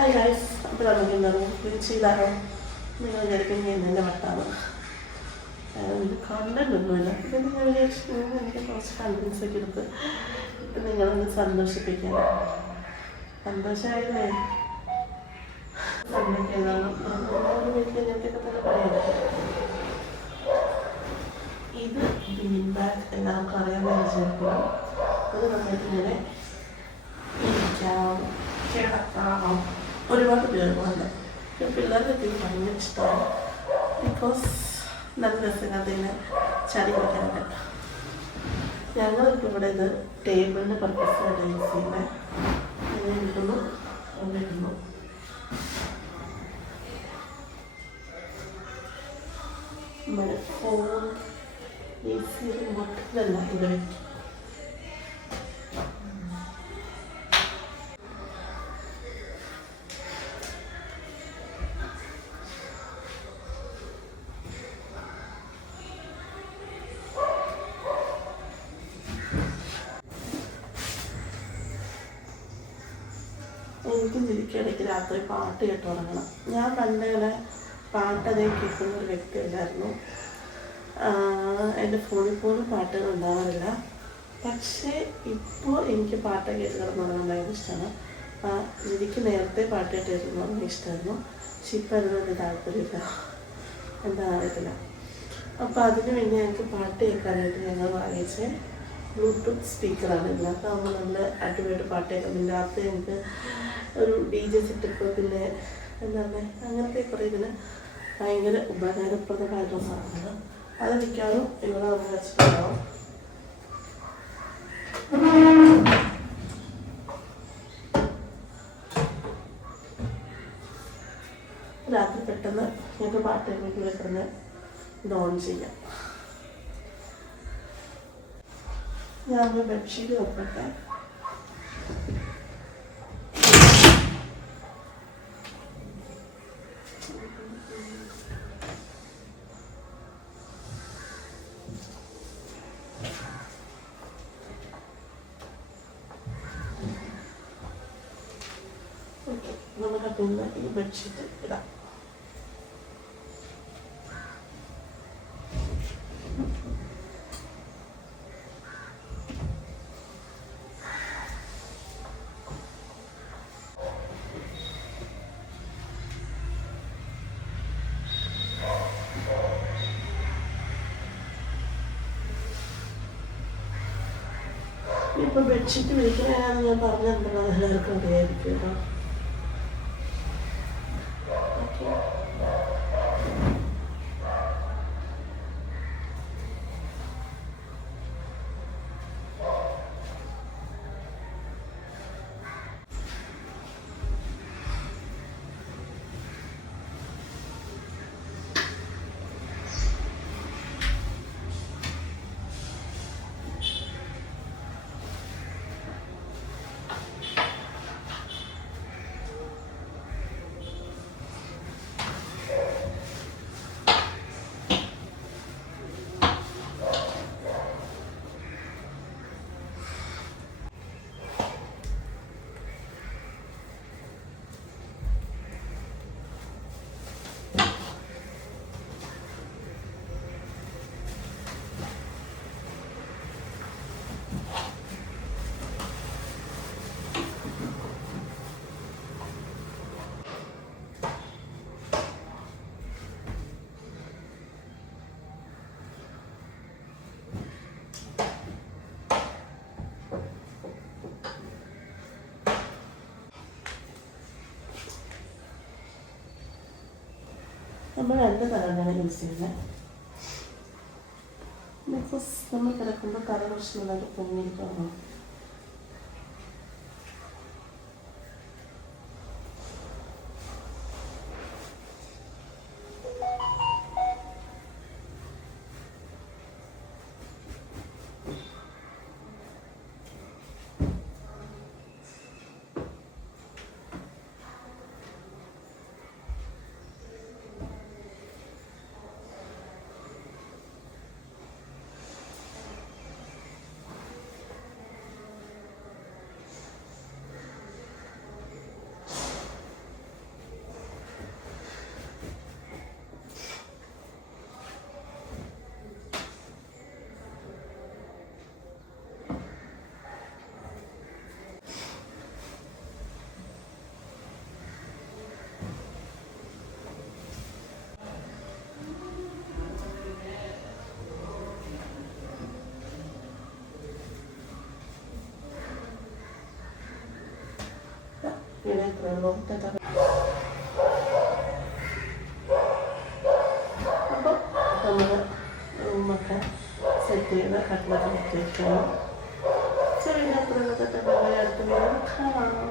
Hi guys, അപ്പോൾ നമുക്കെന്താണ് ചെയ്താലോ? നിങ്ങൾ വിചാരിക്കും എൻ്റെ വട്ടാണ്, കണ്ടന്റ് ഒന്നുമില്ല. പിന്നെ ഞാൻ വിചാരിച്ചു എനിക്ക് കുറച്ച് കണ്ടൻസ് ഒക്കെ എടുത്ത് നിങ്ങളൊന്ന് സന്തോഷിപ്പിക്കാൻ. സന്തോഷമായില്ലേ? വീട്ടിൽ ഇങ്ങനത്തെയൊക്കെ തന്നെ പറയുന്നത്. ഇത് ബീൻ ബാഗ് എല്ലാവർക്കും അറിയാമെന്ന് വിചാരിക്കുന്നു. അത് നമ്മളിങ്ങനെ ഇരിക്കാം, കിടക്കാം, ഒരുപാട് ഉപയോഗമുണ്ട്. പിള്ളേർക്ക് ഇത് ഭയങ്കര ഇഷ്ടമാണ്. ബിക്കോസ് നല്ല രസത്തിനെ ചടി വയ്ക്കാനൊക്കെ. ഞങ്ങളിപ്പോൾ ഇവിടെ ഇത് ടേബിളിൻ്റെ പർപ്പസായിട്ട് യൂസ് ചെയ്യുന്നത്. അങ്ങനെ ഇരിക്കുന്നു, അങ്ങനെ ഇടുന്നു. നമ്മുടെ ഫോൺ റിമോട്ടിലല്ല ഇത് വയ്ക്കും. എനിക്ക് ഇരിക്കുകയാണെങ്കിൽ രാത്രി പാട്ട് കേട്ട് തുടങ്ങണം. ഞാൻ പണ്ടങ്ങനെ പാട്ടതേ കേൾക്കുന്ന ഒരു വ്യക്തിയല്ലായിരുന്നു. എൻ്റെ ഫോണിൽ പോലും പാട്ടുകൾ ഉണ്ടാകാറില്ല. പക്ഷേ ഇപ്പോൾ എനിക്ക് പാട്ട് കേട്ട് കിടന്നുറങ്ങാൻ ഭയങ്കര ഇഷ്ടമാണ്. എനിക്ക് നേരത്തെ പാട്ട് കേട്ട് കിടന്നുറങ്ങാൻ ഇഷ്ടമായിരുന്നു. പക്ഷെ ഇപ്പം അതിനൊരു താല്പര്യമില്ല, എന്താ അറിയത്തില്ല. അപ്പോൾ അതിന് വേണ്ടി ഞങ്ങൾക്ക് പാട്ട് കേൾക്കാനായിട്ട് ഞങ്ങൾ വാങ്ങിച്ച ബ്ലൂടൂത്ത് സ്പീക്കറാണ്. ഇതിനകത്താകുമ്പോൾ നല്ല അടിപൊളിയായിട്ട് പാട്ട് കേൾക്കാം. പിന്നെ രാത്രി ഞങ്ങൾക്ക് ഒരു DJ സെറ്റപ്പ്, പിന്നെ എന്താണ് അങ്ങനത്തെ കുറേ ഇതിന് ഭയങ്കര ഉപകാരപ്രദമായിട്ടുള്ള സാധനങ്ങൾ. അത് മിക്കവാറും ഇവിടെ നമ്മൾ വെച്ചിട്ടുണ്ടാവും. രാത്രി പെട്ടെന്ന് ഞങ്ങൾക്ക് പാട്ട് കേൾക്കുമ്പോൾ കിടന്ന് ഇത് ഓൺ ചെയ്യാം. ഞാൻ ബെഡ്ഷീറ്റ് നോക്കട്ടെ. ഓക്കെ, നമുക്കതിന്ന് ഈ ബെഡ്ഷീറ്റ് ഇടാം. ഇപ്പോൾ ബെഡ്ഷീറ്റ് വിരിക്കണമെന്ന് ഞാൻ പറഞ്ഞിട്ടുണ്ടല്ലോ, എല്ലാവർക്കും അറിയായിരിക്കും കേട്ടോ. നമ്മൾ രണ്ട് തലമാണ് യൂസ് ചെയ്യുന്നത്. ബിക്കോസ് നമ്മൾ കിടക്കുമ്പോൾ തല കുറച്ച് നന്നായിട്ട് പൊങ്ങിയിരിക്കണം. അത്രേ ഉള്ളൂ. അപ്പോൾ നമ്മൾ റൂമൊക്കെ സെറ്റ് ചെയ്ത് കട്ടിലൊക്കെ വെച്ചിരിക്കണം. ചെറിയ അടുത്ത വീഡിയോ കാണാം.